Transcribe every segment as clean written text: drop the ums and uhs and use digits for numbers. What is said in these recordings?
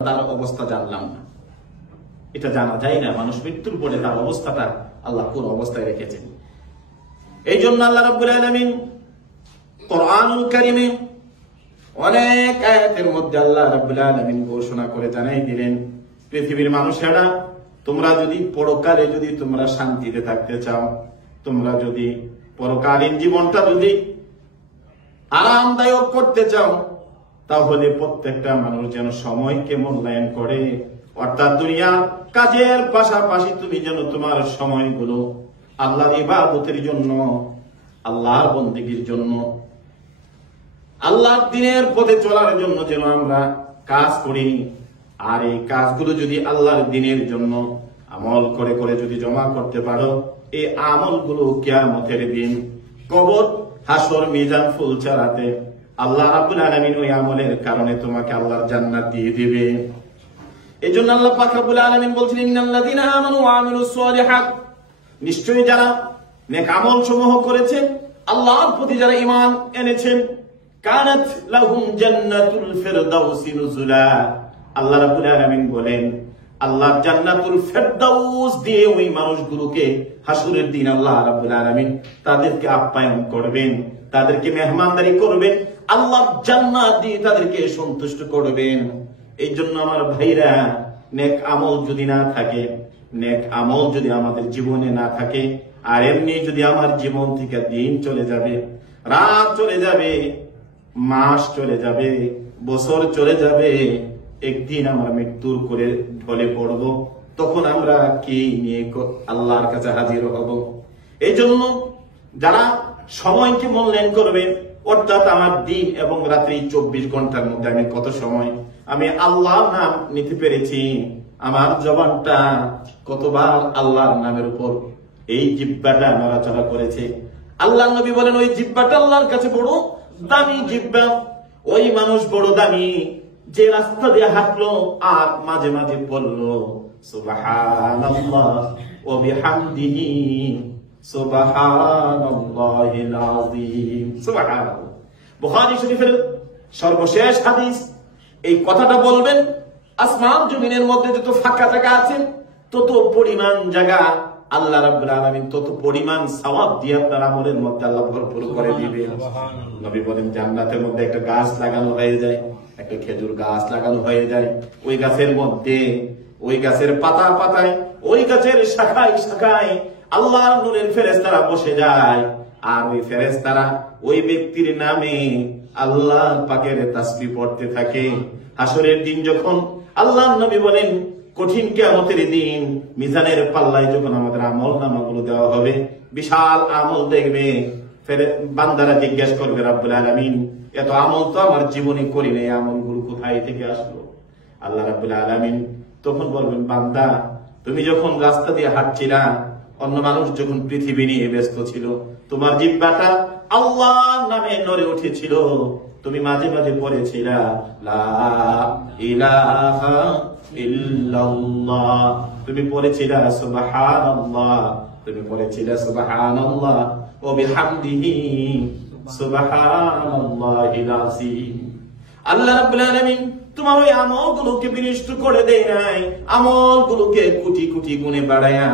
তার অবস্থা জানলাম না, এটা জানা যায় না। মানুষ মৃত্যুর পরে তার অবস্থাটা আল্লাহ কোন অবস্থায় রেখেছেন। এই জন্য আল্লাহ রাব্বুল আলামিন কোরআনুল কারীমে অনেক আয়াতের মধ্যে আল্লাহ রাব্বুল আলামিন ঘোষণা করে জানাই দিলেন, পৃথিবীর মানুষেরা তোমরা যদি পরকালে যদি তোমরা শান্তিতে থাকতে চাও, তোমরা যদি পরকালীন জীবনটা যদি আরামদায়ক করতে চাও, তাহলে প্রত্যেকটা মানুষ যেন সময়কে মূল্যায়ন করে। অর্থাৎ দুনিয়া কাজের পাশাপাশি তুমি যেন তোমার সময়গুলো আল্লাহর ইবাদতের জন্য, আল্লাহর বন্দেগীর জন্য, আল্লাহর দ্বীনের পথে চলার জন্য যেন আমরা কাজ করি। আর এই কাজগুলো যদি আল্লাহর দ্বীনের জন্য আমল করে করে যদি জমা করতে পারো, এই আমলগুলো কিয়ামতের দিন কবর, হাসর, মিজান ফুল চালাতে আল্লাহ রাব্বুল আলামিন ওই আমলের কারণে তোমাকে আল্লাহর জান্নাত দিয়ে দিবে। এজন্য আল্লাহ পাক রব্বুল আলামিন বলছেন, ইন্নাল্লাযীনা আমানু ওয়া আমিলুস সালিহাত, নিশ্চয়ই যারা নেক আমল সমূহ করেছে, আল্লাহর প্রতি যারা ঈমান এনেছেন, কানাত লাহুম জান্নাতুল ফিরদাউসি নুজুলা। আল্লাহ রাব্বুল আলামিন বলেন, আল্লাহর জান্নাতুল ফিরদাউস দিয়ে ওই মানুষগুলোকে হাসরের দিন আল্লাহ রাব্বুল আলামিন তাদেরকে আপ্যায়ন করবেন, তাদেরকে মেহমানদারি করবেন, আল্লাহ জান্নাত দিয়ে তাদেরকে সন্তুষ্ট করবেন। এই জন্য আমার ভাইরা, নেক আমল যদি না থাকে, নেক আমল যদি আমাদের জীবনে না থাকে, আর এমনি যদি আমার জীবন থেকে দিন চলে যাবে, রাত চলে যাবে, মাস চলে যাবে, বছর চলে যাবে, একদিন আমরা মৃত্যুর করে ঢলে পড়ব, তখন আমরা কি নিয়ে আল্লাহর কাছে হাজির হব? এই জন্য যারা সময়কে মূল্যায়ন করবে, অর্থাৎ আমার দিন এবং রাত্রি 24 ঘন্টার মধ্যে আমি কত সময় আমি আল্লাহর নাম নিতে পেরেছি, আমার জবানটা কতবার আল্লাহর নামের উপর এই জিহ্বাটা নড়াচড়া করেছে। আল্লাহর নবী বলেন, ওই জিহ্বাটা আল্লাহর কাছে বড় দামি জিহ্বা। ওই মানুষ বড় দামি যে রাস্তা দিয়ে হাঁটলো আর মাঝে মাঝে বললো সুবহানাল্লাহ ওয়া বিহামদিহি সুবহানাল্লাহিল আযীম। সুবহানাল্লাহ, বুখারী শরীফের সর্বশেষ হাদিস। এই কথাটা বলবেন, আসমান জমিনের মধ্যে যত ফাঁকা জায়গা আছে, তত পরিমাণ জায়গা আল্লাহ রাব্বুল আলামিন তত পরিমাণ সওয়াব দিয়ে আপনার আমলের মধ্যে আল্লাহ ভরপুর করে দিবেন। নবী বলেন, জান্নাতের মধ্যে একটা গাছ লাগানো হয়ে যায়, একটা খেজুর গাছ লাগানো হয়ে যায়। ওই গাছের মধ্যে, ওই গাছের পাতা পাতায়, ওই গাছের শাখায় শাখায় আল্লাহর নূরের ফেরেশতারা বসে যায়। আর ওই ফেরেশতারা ওই ব্যক্তির নামে আল্লাহ পাকের তাসবিহ পড়তে থাকে। হাসরের দিন যখন আল্লাহর নবী বলেন, কঠিন কিয়ামতের দিন মিজানের পাল্লায় যখন আমাদের আমল নামাগুলো দেওয়া হবে, বিশাল আমল দেখবে, বান্দারা জিজ্ঞেস করবে, রাব্বুল আলামিন এত আমল তো আমার জীবনে করি নাই, আমলগুলো কোথায় থেকে আসলো? আল্লাহ রাব্বুল আলামিন তখন বলবেন, বান্দা তুমি যখন রাস্তা দিয়ে হাঁটছিলা, অন্য মানুষ যখন পৃথিবী নিয়ে ব্যস্ত ছিল, তোমার জিহ্বাটা আল্লাহর নামে নড়ে উঠেছিল, তুমি মাঝে মাঝে পড়েছিলা লা ইলাহা ইল্লাল্লাহ, তুমি পড়েছিলা সুবহানাল্লাহ, তুমি পড়েছিলা সুবহানাল্লাহ ওয়া বিহামদিহি সুবহানাল্লাহিল আযীম। আল্লাহ রাব্বুল আলামিন তোমার ওই আমলগুলোকে বিনষ্ট করে দেয় নাই, আমলগুলোকে কোটি কোটি গুণে বাড়ায়া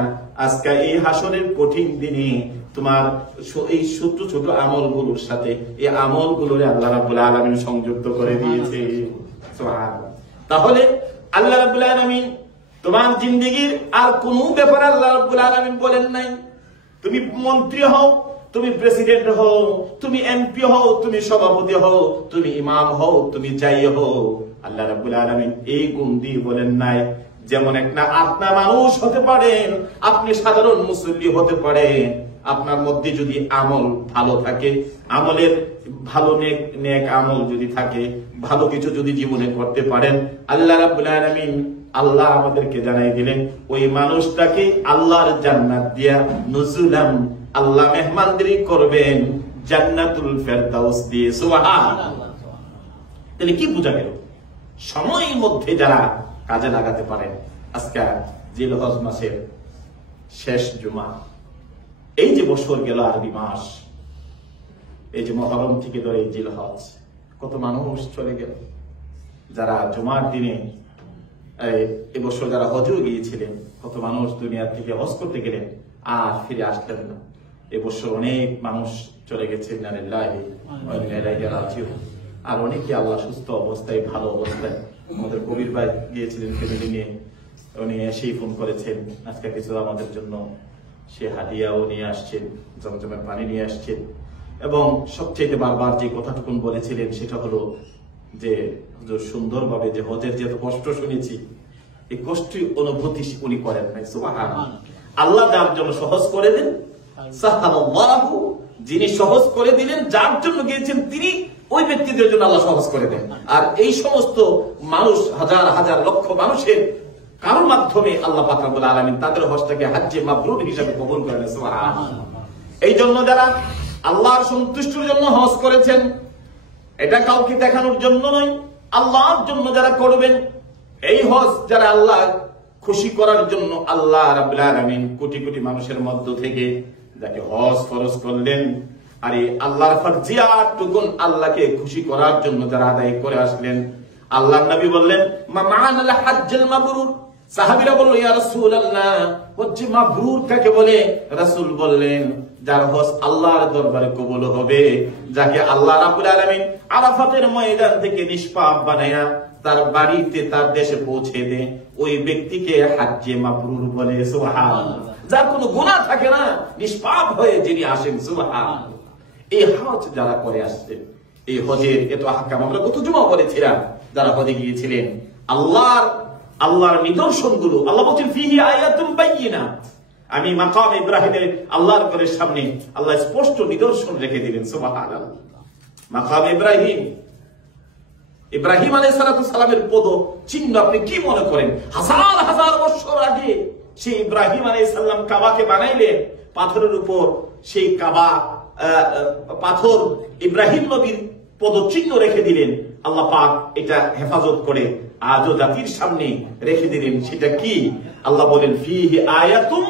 আজকে এই হাসরের কঠিন দিনে তোমার এই ছোট ছোট আমলগুলোর সাথে এই আমলগুলোরে আল্লাহ রাব্বুল আলামিন সংযুক্ত করে দিয়েছে। সুবহানাল্লাহ। তাহলে আল্লাহ রাব্বুল আলামিন তোমার জিন্দেগীর আর কোন ব্যাপারে আল্লাহ রাব্বুল আলামিন বলেন নাই, তুমি মন্ত্রী হও, তুমি প্রেসিডেন্ট হও, তুমি এমপি হও, তুমি সভাপতি হও, তুমি ইমাম হও, তুমি যাই হও, আল্লাহ রাব্বুল আলামিন এই গুণ দিয়ে বলেন নাই। যেমন একটা আপনার মানুষ হতে পারেন, আপনি সাধারণ মুসল্লি হতে পারেন, আপনার মধ্যে যদি আমল ভালো থাকে, আমলের ভালো নেক আমল যদি থাকে, ভালো কিছু যদি জীবনে করতে পারেন, আল্লাহ রাব্বুল আলামিন আল্লাহ আমাদেরকে জানাই দিলেন, ওই মানুষটাকে আল্লাহর জান্নাত দিয়া নুজুলাম, আল্লাহ মেহমানদারি করবেন জান্নাতুল ফেরদাউস দিয়ে। সুবহানাল্লাহ। তাহলে কি বোঝা গেল? সময়ের মধ্যে যারা কাজে লাগাতে পারেন, আজকে জিলহজ মাসের শেষ জুমা, এই যে বছর গেল আরবি মাস, এই যে মুহররম থেকে ধরে জিলহজ, কত মানুষ চলে গেল, যারা জুমার দিনে এবছর যারা হজও গিয়েছিলেন, কত মানুষ দুনিয়া থেকে হজ করতে গেলেন আর ফিরে আসলেন না। এবছর অনেক মানুষ চলে গেছেন, আর অনেকে আল্লাহ সুস্থ অবস্থায়, ভালো অবস্থায়। আমাদের কবির ভাই গিয়েছিলেন ফ্যামিলি নিয়ে, উনি এসেই ফোন করেছেন আজকে কিছু আমাদের জন্য সে হাদিয়াও নিয়ে আসছেন, জমজমের পানি নিয়ে আসছেন। এবং সবচেয়ে বারবার যে কথাটুকুন বলেছিলেন সেটা হলো যে সুন্দরভাবে যে হজের যে কষ্ট শুনেছি, এই কষ্টই অনুভূতি উনি করেন নাই। সুবহানাল্লাহ। আল্লাহ যার জন্য সহজ করে দেন, সাহালাল্লাহু, যিনি সহজ করে দিলেন, যার জন্য গিয়েছেন তিনি ওই ব্যক্তিদের জন্য আল্লাহ সহজ করে দেন। আর এই সমস্ত মানুষ, হাজার হাজার লক্ষ মানুষের কারোর মাধ্যমে আল্লাহ পাক রব্বুল আলামিন তাদের হজটাকে হজ্জে মাবরুর হিসেবে কবুল করেন। সুবহানাল্লাহ। এই জন্য যারা আল্লাহর সন্তুষ্টির জন্য হজ করেছেন, এটা কাউকে দেখানোর জন্য নয়, আল্লাহর জন্য যারা করবেন এই হজ, যারা আল্লাহ খুশি করার জন্য আল্লাহ রাব্বুল আলামিন কোটি কোটি মানুষের মধ্য থেকে যাকে হজ ফরজ করলেন, আর এই আল্লাহর ফরজিয়াতটুকুন আল্লাহকে খুশি করার জন্য যারা আদায় করে আসলেন, আল্লাহর নবী বললেন মা মা'নাল হজ্জুল মাবরুর। সাহাবীরা বলল ইয়া রাসূলুল্লাহ, হজ মাবরুর কাকে বলে? রাসূল বললেন যার হজ আল্লাহর দরবারে কবুল হবে, যাকে আল্লাহ রাব্বুল আলামিন আরাফাতের ময়দান থেকে নিষ্পাপ বানায়া তার বাড়িতে, তার দেশে পৌঁছে দেয়, ওই ব্যক্তিকে হজ্জে মাবরুর বলে। সুবহানাল্লাহ। যার কোনো গুনাহ থাকে না, নিষ্পাপ হয়ে যিনি আসেন। সুবহানাল্লাহ। এই হজ যারা করে আসছেন, এই হজের এত আহকাম আমরা গত জুমা বলেছিলাম, যারা হজে গিয়েছিলেন আল্লাহর নিদর্শনগুলো, আল্লাহ বলছেন ফিহি আয়াতুম বাইয়িনাত। আমি মাকাম ইব্রাহিমের আল্লাহর ঘরের সামনে আল্লাহ স্পষ্ট নিদর্শন রেখে দিলেন। সুবহানাল্লাহ। মাকাম ইব্রাহিম আলাইহিস সালামের পদ চিহ্ন আপনি কি মনে করেন? হাজার হাজার বছর আগে সেই ইব্রাহিম আলাইহিস সালাম কাবাকে বানাইলেন, পাথরের উপর সেই কাবা পাথর ইব্রাহিম নবীর পদচিহ্ন রেখে দিলেন। আল্লাহ পাক এটা হেফাজত করে আজও জাতির সামনে রেখে দিলেন। সেটা কি? আল্লাহ বলেন ফিহি আয়াতুম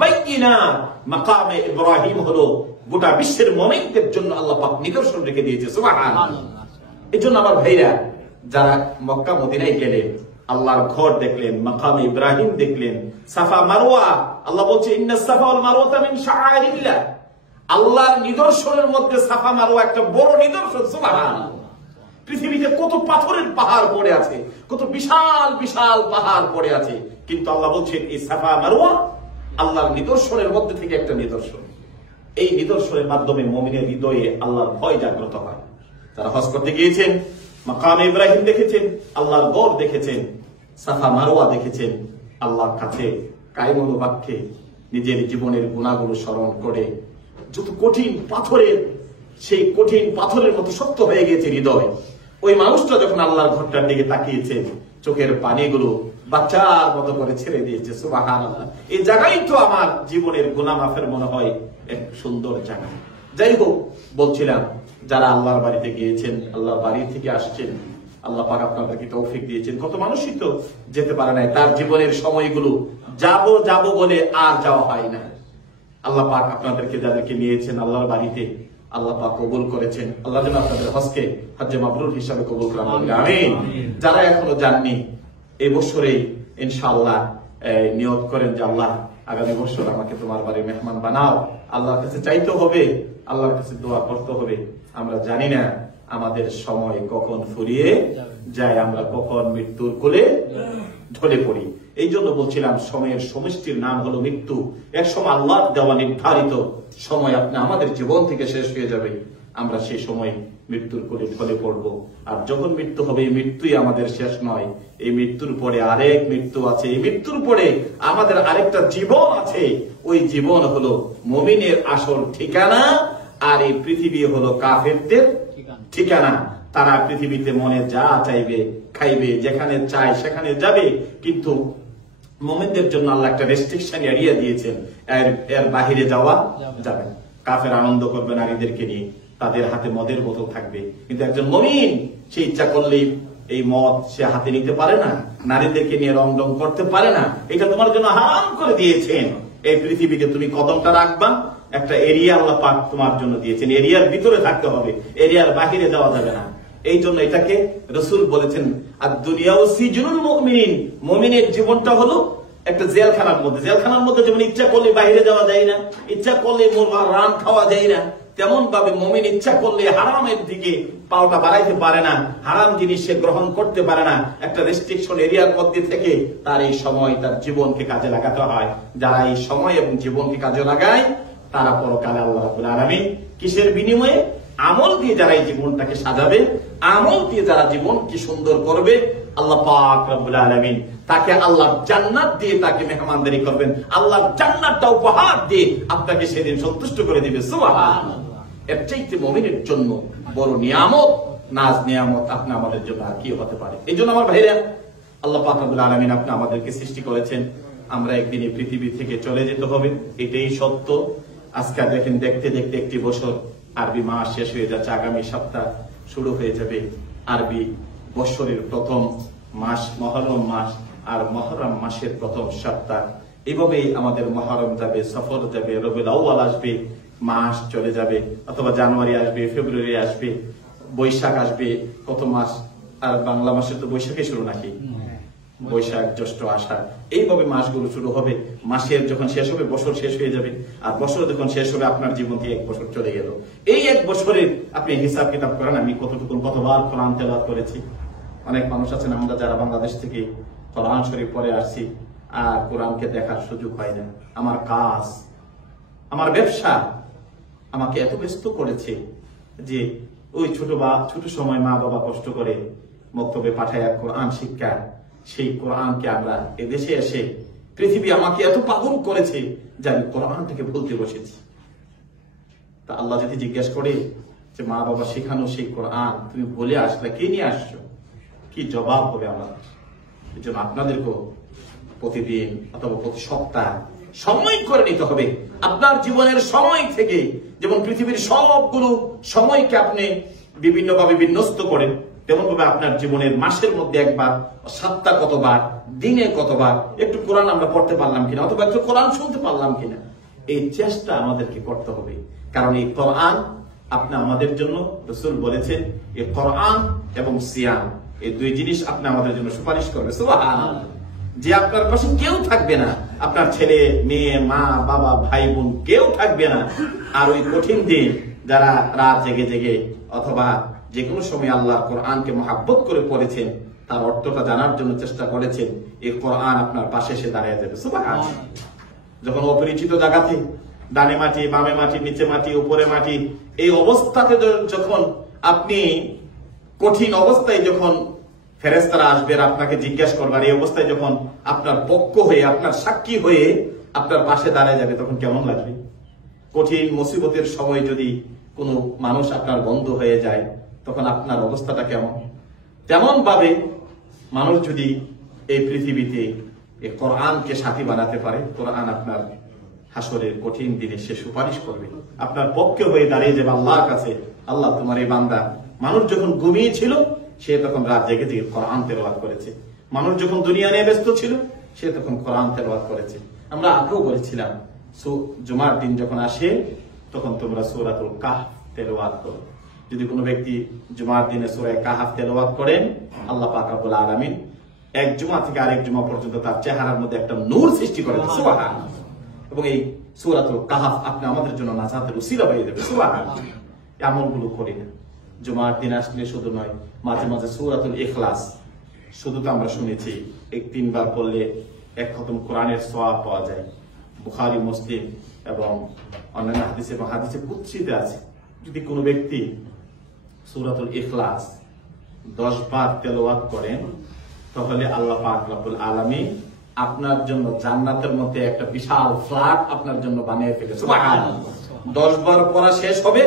বাইয়িনাত। মাকামে ইব্রাহিম হলো গোটা বিশ্বের মুমিনদের জন্য আল্লাহ পাক নিদর্শন রেখে দিয়েছে। সুবহানাল্লাহ। এই জন্য আমার ভাইরা, যারা মক্কা মদিনায় গেলেন, আল্লাহর ঘর দেখলেন, মাকামে ইব্রাহিম দেখলেন, সাফা মারওয়া, আল্লাহ বলছে ইন্নাস সাফা ওয়াল মারওয়াতা মিন শাআইরিল্লাহ। আল্লাহর নিদর্শনের মধ্যে সাফা মারওয়া একটা বড় নিদর্শন। সুবহানাল্লাহ। পৃথিবীতে কত পাথরের পাহাড় পড়ে আছে, কত বিশাল বিশাল পাহাড় পড়ে আছে, কিন্তু আল্লাহ বলছেন এই সাফা মারওয়া আল্লাহর নিদর্শনের মধ্যে থেকে একটা নিদর্শন। এই নিদর্শনের মাধ্যমে মুমিনের হৃদয়ে আল্লাহর ভয় জাগ্রত হয়। তারা হজ করতে গিয়েছেন, মাকাম ইব্রাহিম দেখেছেন, আল্লাহর গড় দেখেছেন, সাফা মারওয়া দেখেছেন, আল্লাহর কাছে কায়মুল বাক্যে নিজের জীবনের গুনাহগুলো স্মরণ করে যত কঠিন পাথরের, সেই কঠিন পাথরের মতো শক্ত হয়ে গেছে হৃদয়। ওই মানুষটা যখন আল্লাহর ঘরটার দিকে তাকিয়েছে, চোখের পানিগুলো বাচ্চার মতো করে ছেড়ে দিয়েছে। সুবহানাল্লাহ। এই জায়গায় তো আমার জীবনের গুনাহ মাফের মনে হয় এক সুন্দর জায়গা। যাই হোক, বলছিলাম যারা আল্লাহর বাড়িতে গিয়েছেন, আল্লাহর বাড়ি থেকে আসছেন, আল্লাহ পাক আপনাদেরকে তৌফিক দিয়েছেন। কত মানুষই তো যেতে পারে না, তার জীবনের সময়গুলো যাব বলে আর যাওয়া হয় না। আল্লাহ পাক আপনাদেরকে, যাদেরকে নিয়েছেন আল্লাহর বাড়িতে, আল্লাহ পাক কবুল করেছেন। আল্লাহ যেন আপনাদের হজকে হজ্জে মাবরুর হিসাবে কবুল করেন। আমিন। যারা এখনো যাননি, এই বছরেই ইনশাআল্লাহ নিয়ত করেন যে আল্লাহ আগামী বছর আমাকে তোমার বাড়ির মেহমান বানাও। আল্লাহর কাছে চাইতে হবে, আল্লাহর কাছে দোয়া করতে হবে। আমরা জানি না আমাদের সময় কখন ফুরিয়ে যায়, আমরা কখন মৃত্যুর কোলে ঢলে পড়ি। এই জন্য বলছিলাম সময়ের সমষ্টির নাম হলো মৃত্যু। এক সময় আল্লাহর দেওয়া নির্ধারিত সময় আমাদের জীবন থেকে শেষ হয়ে যাবে, আমরা সেই সময় মৃত্যুর কোলে ঢলে পড়বো। আর যখন মৃত্যু হবে, এই মৃত্যুই আমাদের শেষ নয়, এই মৃত্যুর পরে আরেক মৃত্যু আছে, এই মৃত্যুর পরে আমাদের আরেকটা জীবন আছে। ওই জীবন হলো মুমিনের আসল ঠিকানা, আর এই পৃথিবী হলো কাফেরদের ঠিকানা। তারা পৃথিবীতে মনে যা চাইবে খাইবে, যেখানে চায় সেখানে যাবে, কিন্তু মুমিনদের জন্য আল্লাহ একটা রেস্ট্রিকশন এরিয়া দিয়েছেন, এর বাহিরে যাওয়া যাবে না। কাফের আনন্দ করবে নারীদেরকে নিয়ে, তাদের হাতে মদের বোতল থাকবে, কিন্তু একজন মুমিন সে ইচ্ছা করলেই এই মদ সে হাতে নিতে পারে না, নারীদেরকে নিয়ে রং রং করতে পারে না। এটা তোমার জন্য হারাম করে দিয়েছেন। এই পৃথিবীতে তুমি কদমটা রাখবা, একটা এরিয়া আল্লাহ পাক তোমার জন্য দিয়েছেন, এরিয়ার ভিতরে থাকতে হবে, এরিয়ার বাহিরে যাওয়া যাবে না। এই জন্য এটাকে রাসূল বলেছেন আর দুনিয়াও সিজনুল মুমিনিন, মুমিনের জীবনটা হলো একটা জেলখানার মধ্যে। জেলখানার মধ্যে যেমন ইচ্ছা করলে বাইরে যাওয়া যায় না, ইচ্ছা করলে রান খাওয়া যায় না, তেমন ভাবে মুমিন ইচ্ছা করলে হারামের দিকে পাওটা বাড়াইতে পারে না, হারাম জিনিস সে গ্রহণ করতে পারে না। একটা রেস্ট্রিকশন এরিয়ার মধ্যে থেকে তার এই সময় তার জীবনকে কাজে লাগাতে হয়। যারা এই সময় এবং জীবনকে কাজে লাগায় তারা পরকালে আল্লাহ রাব্বুল আলামিন কিসের বিনিময়ে? আমল দিয়ে যারা এই জীবনটাকে সাজাবে, আমল দিয়ে যারা জীবন কি সুন্দর করবে, আল্লাহ পাক রব্বুল আলামিন তাকে আল্লাহ জান্নাত দিয়ে তাকে মেহমানদারি করবেন, আল্লাহ জান্নাতটা উপহার দিয়ে আপনাকে সেদিন সন্তুষ্ট করে দিবে। সুবহানাল্লাহ। এর চাইতে মুমিনের জন্য বড় নিয়ামত, নাজ নিয়ামত আপনি আমাদের জন্য আর কি হতে পারে? এই জন্য আমার ভাইরা, আল্লাহ পাক রব্বুল আলামিন আপনি আমাদেরকে সৃষ্টি করেছেন, আমরা একদিন এই পৃথিবী থেকে চলে যেতে হবে, এটাই সত্য। আজকে দেখেন দেখতে দেখতে একটি বছর, আরবি মাস শেষ হয়ে যাচ্ছে, আগামী সপ্তাহ শুরু হয়ে যাবে আরবি বছরের প্রথম মাস মহরম মাস, আর মহরম মাসের প্রথম সপ্তাহ। এইভাবেই আমাদের মহরম যাবে, সফর যাবে, রবিউল আউয়াল আসবে, মাস চলে যাবে, অথবা জানুয়ারি আসবে, ফেব্রুয়ারি আসবে, বৈশাখ আসবে, কত মাস? আর বাংলা মাসের তো বৈশাখে শুরু নাকি? বৈশাখ, জ্যৈষ্ঠ, আষাঢ়, এইভাবে মাসগুলো শুরু হবে। মাসের যখন শেষ হবে বছর শেষ হয়ে যাবে, আর বছর যখন শেষ হবে আপনার জীবন থেকে এক বছর চলে গেল। এই এক বছরে আপনি হিসাব কিতাব করেন আমি কতবার কোরআন তেলাওয়াত করেছি। অনেক মানুষ আছেন আমরা যারা বাংলাদেশ থেকে কোরআন শরীফ পড়ে আসছি আর কোরআনকে দেখার সুযোগ হয় না। আমার কাজ, আমার ব্যবসা আমাকে এত ব্যস্ত করেছে যে ওই ছোট সময় মা বাবা কষ্ট করে মক্তবে পাঠায় কোরআন শিক্ষা, সেই কোরআনকে আমরা এদেশে এসে পৃথিবী আমাকে এত পাগল করেছে যে আমি কোরআনটাকে ভুলতে বসেছি। তা আল্লাহ যদি জিজ্ঞেস করে যে মা বাবা শেখানো সেই কোরআন তুমি বলে আসলে, কে নিয়ে আসছো, কি জবাব হবে আমাদের? এই জন্য আপনাদেরকেও প্রতিদিন অথবা প্রতি সপ্তাহ সময় করে নিতে হবে। আপনার জীবনের সময় থেকে, যেমন পৃথিবীর সবগুলো সময়কে আপনি বিভিন্ন ভাবে বিন্যস্ত করেন, তেমন ভাবে আপনার জীবনের মাসের মধ্যে একবার, সপ্তাহ কতবার, দিনে কতবার একটু কোরআন আমরা পড়তে পারলাম কিনা, অথবা একটু কোরআন শুনতে পারলাম কিনা, এই চেষ্টা আমাদেরকে করতে হবে। কারণ এই কোরআন আপনি আমাদের জন্য, রাসূল বলেছেন, এই কোরআন এবং সিয়াম এই দুই জিনিস আপনি আমাদের জন্য সুপারিশ করবে। সুবহানাল্লাহ। যে আপনার পাশে কেউ থাকবে না, আপনার ছেলে মেয়ে, মা বাবা, ভাই বোন কেউ থাকবে না। আর ওই কঠিন দিন যারা রাত জেগে জেগে অথবা যে কোনো সময় আল্লাহ কোরআনকে মহাব্বত করে পড়েছেন, তার অর্থটা জানার জন্য চেষ্টা করেছেন, এই কোরআন আপনার পাশে এসে দাঁড়িয়ে যাবে। সুবহানাল্লাহ। যখন অপরিচিত জায়গাতে ডানে মাটি, বামে মাটি, নিচে মাটি, উপরে মাটি, এই অবস্থাতে যখন আপনি কঠিন অবস্থায় যখন ফেরেশতারা আসবে আপনাকে জিজ্ঞাসা করবার, এই অবস্থায় যখন আপনার পক্ষ হয়ে, আপনার সাক্ষী হয়ে আপনার পাশে দাঁড়ায় যাবে, তখন কেমন লাগবে? কঠিন মুসিবতের সময় যদি কোনো মানুষ আপনার বন্ধু হয়ে যায়, তখন আপনার অবস্থাটা কেমন? তেমন ভাবে মানুষ যদি এই পৃথিবীতে এই কোরআনকে সাথী বানাতে পারে, কোরআন আপনার হাসরের কঠিন দিনে সে সুপারিশ করবে, আপনার পক্ষে হয়ে দাঁড়িয়ে যাবে আল্লাহর কাছে। আল্লাহ তোমার এই বান্দা, মানুষ যখন ঘুমিয়ে ছিল সে তখন রাত জেগে জেগে কোরআন তেলাওয়াত করেছে, মানুষ যখন দুনিয়া নিয়ে ব্যস্ত ছিল সে তখন কোরআন তেলাওয়াত করেছে। আমরা আগেও বলেছিলাম জুমার দিন যখন আসে তখন তোমরা সূরাতুল কাহফ তেলাওয়াত করো। যদি কোনো ব্যক্তি জুমার দিনে সূরা কাহফ তেলাওয়াত করেন, আল্লাহ পাক রব্বুল আলামিন এক জুমা থেকে আরেক জুমা পর্যন্ত তার চেহারার মধ্যে একটা নূর সৃষ্টি করে দেন। সুবহানাল্লাহ। এবং এই সূরাতুল কাহফ আপনি আমাদের জন্য নাজাতের উসিলা হয়ে যাবে। সুবহানাল্লাহ। আমলগুলো করি না, জুমার দিন আসলে শুধু নয়, মাঝে মাঝে সূরাতুল ইখলাস, শুধু তো আমরা শুনেছি 3 বার পড়লে 1 খতম কোরআনের সওয়াব পাওয়া যায়। বুখারী, মুসলিম এবং অন্যান্য হাদিসে এবং হাদিসে কুদসিতে আছে, যদি কোনো ব্যক্তি সূরাতুল ইখলাস 10 বার তেলাওয়াত করেন, তাহলে আল্লাহ পাক রব্বুল আলামিন আপনার জন্য জান্নাতের মধ্যে একটা বিশাল ফ্ল্যাট আপনার জন্য বানিয়ে ফেলেছে। সুবহানাল্লাহ। 10 বার পড়া শেষ হবে,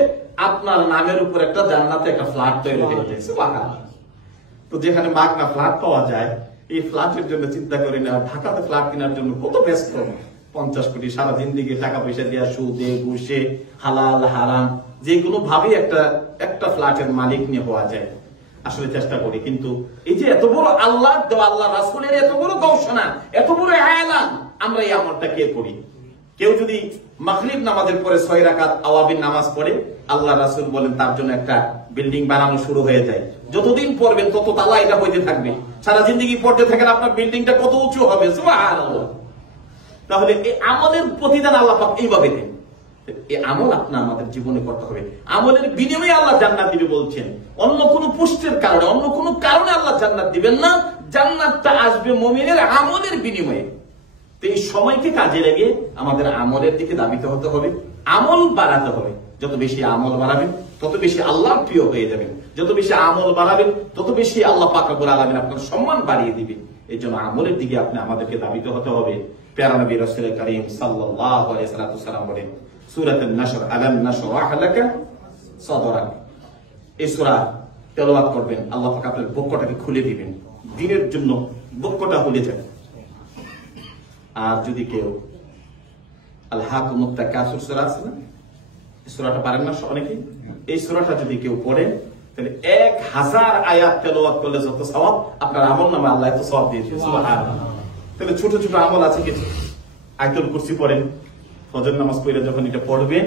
আপনার নামের উপর একটা জান্নাতে একটা ফ্ল্যাট তৈরি হয়ে যায়। সুবহানাল্লাহ। তো যেখানে মাগনা ফ্ল্যাট পাওয়া যায়, এই ফ্ল্যাটের জন্য চিন্তা করি না, ঢাকাতে ফ্ল্যাট কেনার জন্য কত ব্যস্ত, 50 কোটি সারা জিন্দেগি টাকা পয়সা দিয়ে সুদে ঘুষে হালাল হারাম যে কোনো ভাবে একটা ফ্ল্যাটের মালিক নিয়ে হওয়া যায়। আসলে চেষ্টা করি, কিন্তু এই যে এত বড় আল্লাহ দেওয়া, আল্লাহ রাসূলের এত বড় ঘোষণা, এত বড় এলান, আমরা এই আমলটা কে করি? কেউ যদি মাগরিব নামাজের পরে 6 রাকাত আওয়াবিন নামাজ পড়ে, আল্লাহ রাসূল বলেন তার জন্য একটা বিল্ডিং বানানো শুরু হয়ে যায়। যতদিন পড়বেন তত তালা এটা হইতে থাকবে, সারা জিন্দগি পড়তে থাকেন, আপনার বিল্ডিংটা কত উঁচু হবে, সুবহানাল্লাহ। তাহলে এই আমলের প্রতিদান আল্লাহ পাক এইভাবে দেন। এই আমল আপনার আমাদের জীবনে করতে হবে, আমলের বিনিময়ে আল্লাহ জান্নাত দিবে বলছেন। অন্য কোনো পুষ্টের কারণে, অন্য কোনো কারণে আল্লাহ জান্নাত দিবেন না, জান্নাতটা আসবে মুমিনের আমলের বিনিময়ে। তো এই সময়কে কাজে লেগে আমাদের আমলের দিকে ধাবিত হতে হবে, আমল বাড়াতে হবে। যত বেশি আমল বাড়াবেন তত বেশি আল্লাহর প্রিয় হয়ে যাবেন, যত বেশি আমল বাড়াবেন তত বেশি আল্লাহ পাক রব্বুল আলামিন আপনার সম্মান বাড়িয়ে দিবে। এই জন্য আমলের দিকে আপনি আমাদেরকে ধাবিত হতে হবে। প্যারা নবী রাসূল কারীম সাল্লাল্লাহু আলাইহি ওয়াসাল্লাম বলেন সূরাতুন নাসর, আলাম নাশরাহ লাকা সাদরাক, এই সূরা তেলাওয়াত করবেন, আল্লাহ পাক আপনার বক্ষটাকে খুলে দিবেন, দ্বীনের জন্য বক্ষটা খুলে যাবে। আর যদি কেউ আল হাকুমুত তাকাসুর সূরা আছে না, এই সূরাটা পারেন না অনেকে, এই সূরাটা যদি কেউ পড়ে তাহলে 1000 আয়াত তেলাওয়াত করলে যত সওয়াব, আপনার আমলনামায় আল্লাহ এত সওয়াব দিয়ে দিবেন, সুবহানাল্লাহ। তাহলে ছোট ছোট আমল আছে কিছু, আয়াতুল কুরসি পড়েন, ফজর নামাজ পড়ে যখন এটা পড়বেন,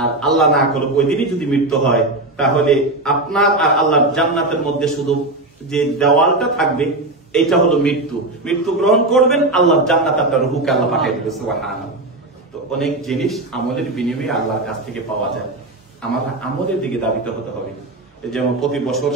আর আল্লাহ না করুক ওই দিনই যদি মৃত্যু হয়, তাহলে আপনার আর আল্লাহর জান্নাতের মধ্যে শুধু যে দেওয়ালটা থাকবে এটা হলো মৃত্যু। মৃত্যু গ্রহণ করবেন, আল্লাহর জান্নাত আপনার রূহকে আল্লাহ পাঠিয়ে দেবে, সুবহানাল্লাহ। তো অনেক জিনিস আমলের বিনিময়ে আল্লাহর কাছ থেকে পাওয়া যায়, আমার আমলের দিকে ধাবিত হতে হবে। যেমন প্রতি বছর